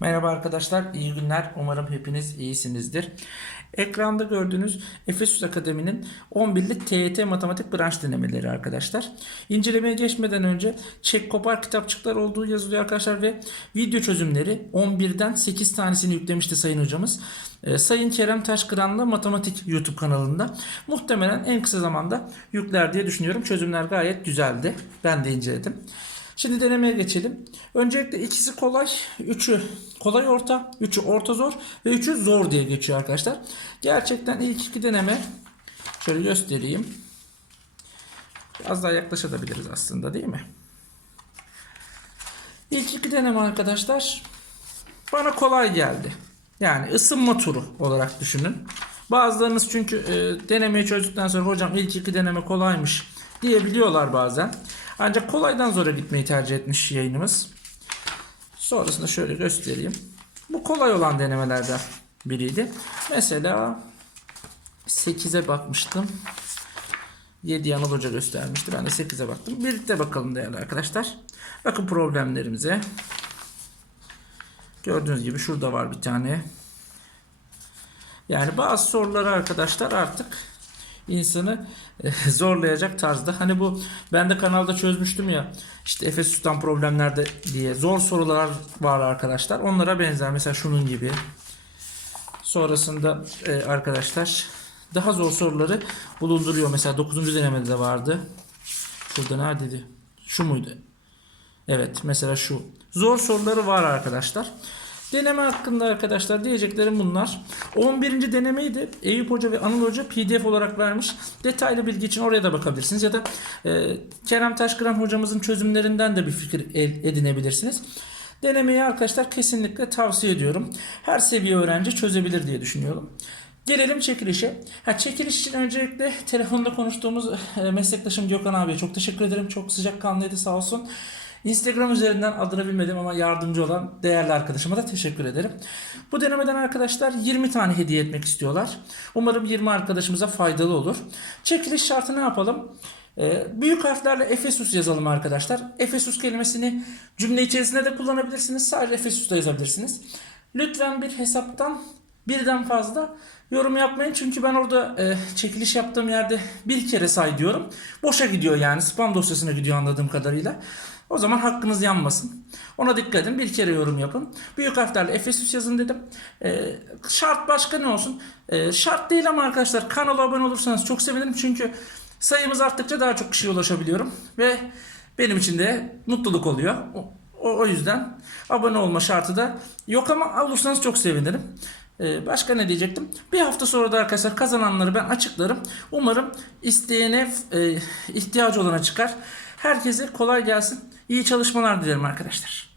Merhaba arkadaşlar, iyi günler. Umarım hepiniz iyisinizdir. Ekranda gördüğünüz Efesus Akademi'nin 11'lik TYT matematik branş denemeleri arkadaşlar. İncelemeye geçmeden önce çek kopar kitapçıklar olduğu yazılıyor arkadaşlar ve video çözümleri 11'den 8 tanesini yüklemişti sayın hocamız. Ee, Sayın Kerem Taşkıran'la Matematik YouTube kanalında. Muhtemelen en kısa zamanda yükler diye düşünüyorum. Çözümler gayet güzeldi. Ben de inceledim. Şimdi denemeye geçelim. Öncelikle ikisi kolay, üçü kolay orta, üçü orta zor ve üçü zor diye geçiyor arkadaşlar. Gerçekten ilk iki deneme şöyle göstereyim. Biraz daha yaklaşabiliriz aslında değil mi? İlk iki deneme arkadaşlar bana kolay geldi. Yani ısınma turu olarak düşünün. Bazılarınız çünkü e, denemeyi çözdükten sonra hocam ilk iki deneme kolaymış diyebiliyorlar bazen. Ancak kolaydan zora gitmeyi tercih etmiş yayınımız. Sonrasında şöyle göstereyim. Bu kolay olan denemelerden biriydi. Mesela 8'e bakmıştım. 7 Anıl Hoca göstermişti. Ben de 8'e baktım. Birlikte bakalım değerli arkadaşlar. Bakın problemlerimize. Gördüğünüz gibi şurada var bir tane. Yani bazı soruları arkadaşlar artık insanı e, zorlayacak tarzda. Hani bu ben de kanalda çözmüştüm ya işte Efesus'tan problemlerde diye zor sorular var arkadaşlar. Onlara benzer mesela şunun gibi. Sonrasında e, arkadaşlar daha zor soruları bulunduruyor. Mesela 9. denemede de vardı. Şurada neredeydi? Şu muydu? Evet mesela şu. Zor soruları var arkadaşlar. Deneme hakkında arkadaşlar diyeceklerim bunlar. 11. denemeyi de Eyüp Hoca ve Anıl Hoca pdf olarak vermiş. Detaylı bilgi için oraya da bakabilirsiniz. Ya da e, Kerem Taşkıran hocamızın çözümlerinden de bir fikir edinebilirsiniz. Denemeyi arkadaşlar kesinlikle tavsiye ediyorum. Her seviye öğrenci çözebilir diye düşünüyorum. Gelelim çekilişe. Ha, çekiliş için öncelikle telefonda konuştuğumuz e, meslektaşım Gökhan abiye çok teşekkür ederim. Çok sıcakkanlıydı sağ olsun. Instagram üzerinden adını bilmedim ama yardımcı olan değerli arkadaşıma da teşekkür ederim. Bu denemeden arkadaşlar 20 tane hediye etmek istiyorlar. Umarım 20 arkadaşımıza faydalı olur. Çekiliş şartı ne yapalım? Ee, büyük harflerle Efesus yazalım arkadaşlar. Efesus kelimesini cümle içerisinde de kullanabilirsiniz. Sadece Efesus'ta yazabilirsiniz. Lütfen bir hesaptan birden fazla yorum yapmayın. Çünkü ben orada e, çekiliş yaptığım yerde bir kere say diyorum. Boşa gidiyor yani. Spam dosyasına gidiyor anladığım kadarıyla. O zaman hakkınız yanmasın. Ona dikkat edin. Bir kere yorum yapın. Büyük harflerle Efesus yazın dedim. E, şart başka ne olsun? E, şart değil ama arkadaşlar kanala abone olursanız çok sevinirim. Çünkü sayımız arttıkça daha çok kişiye ulaşabiliyorum. Ve benim için de mutluluk oluyor. O, o yüzden abone olma şartı da yok ama olursanız çok sevinirim. Ee, başka ne diyecektim? Bir hafta sonra da arkadaşlar kazananları ben açıklarım. Umarım isteyene e, ihtiyacı olana çıkar. Herkese kolay gelsin. İyi çalışmalar dilerim arkadaşlar.